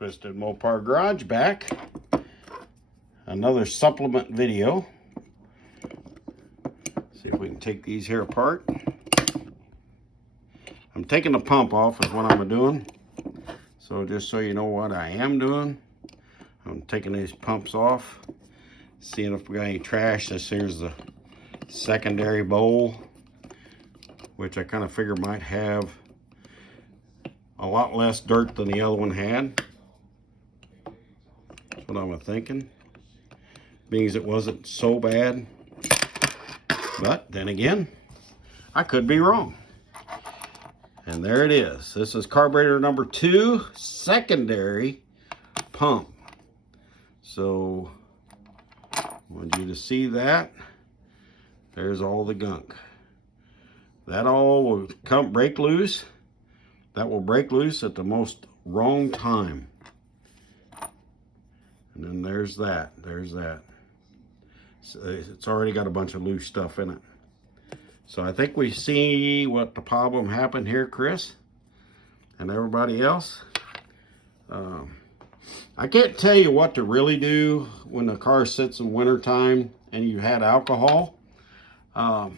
Twisted Mopar Garage back. Another supplement video. See if we can take these here apart. I'm taking the pump off is what I'm doing. So just so you know what I am doing, I'm taking these pumps off, seeing if we got any trash. This here's the secondary bowl, which I kind of figure might have a lot less dirt than the other one had. That's what I'm thinking. Means it wasn't so bad. But then again, I could be wrong. And there it is. This is carburetor number 2, secondary pump. So, I want you to see that. There's all the gunk. That all will break loose. That will break loose at the most wrong time. And then there's that. There's that. So it's already got a bunch of loose stuff in it. So I think we see what the problem happened here, Chris, and everybody else. I can't tell you what to really do when the car sits in wintertime and you had alcohol. I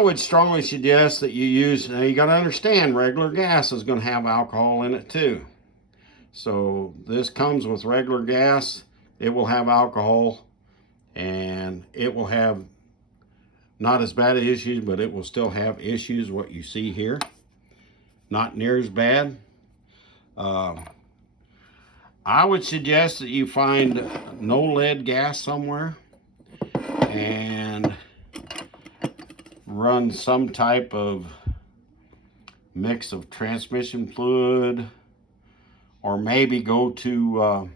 would strongly suggest that you use, now you got to understand, regular gas is going to have alcohol in it too. So this comes with regular gas. It will have alcohol, and it will have not as bad issues, but it will still have issues, what you see here. Not near as bad. I would suggest that you find no lead gas somewhere and run some type of mix of transmission fluid, or maybe go to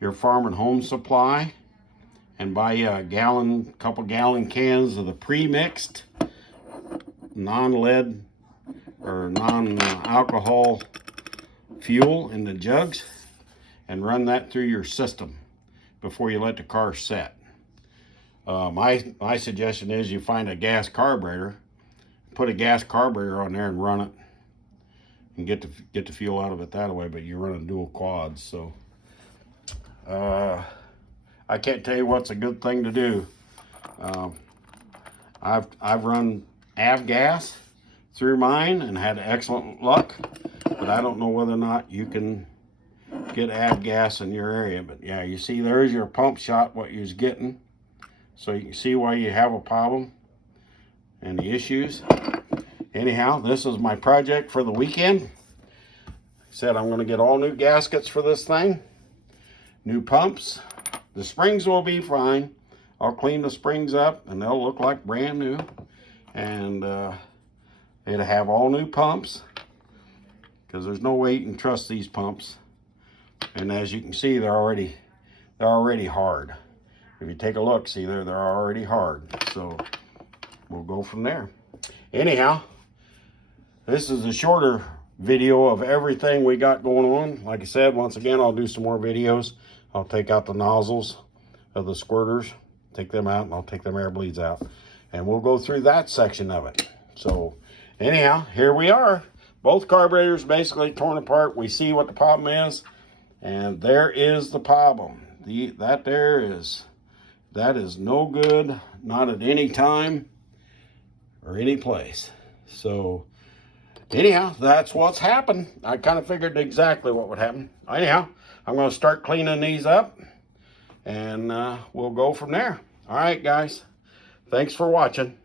your farm and home supply and buy a couple gallon cans of the pre-mixed non-lead or non-alcohol fuel in the jugs and run that through your system before you let the car set. My suggestion is you find a gas carburetor, put a gas carburetor on there and run it, and get the fuel out of it that way. But you're running dual quads, so I can't tell you what's a good thing to do. I've run avgas through mine and had excellent luck, but I don't know whether or not you can get avgas in your area. But yeah, you see there's your pump shot, what you was getting. So you can see why you have a problem and the issues. Anyhow, this is my project for the weekend. Like I said, I'm going to get all new gaskets for this thing. New pumps. The springs will be fine. I'll clean the springs up and they'll look like brand new. And it'll have all new pumps, because there's no way you can trust these pumps. And as you can see, they're already hard. If you take a look, see they're already hard. So we'll go from there. Anyhow, this is a shorter video of everything we got going on. Like I said, once again, I'll do some more videos. I'll take out the nozzles of the squirters, take them out, and I'll take them air bleeds out. And we'll go through that section of it. So anyhow, here we are. Both carburetors basically torn apart. We see what the problem is. And there is the problem. That is no good, not at any time or any place. So anyhow, that's what's happened. I kind of figured exactly what would happen. Anyhow, I'm going to start cleaning these up, and we'll go from there. All right, guys. Thanks for watching.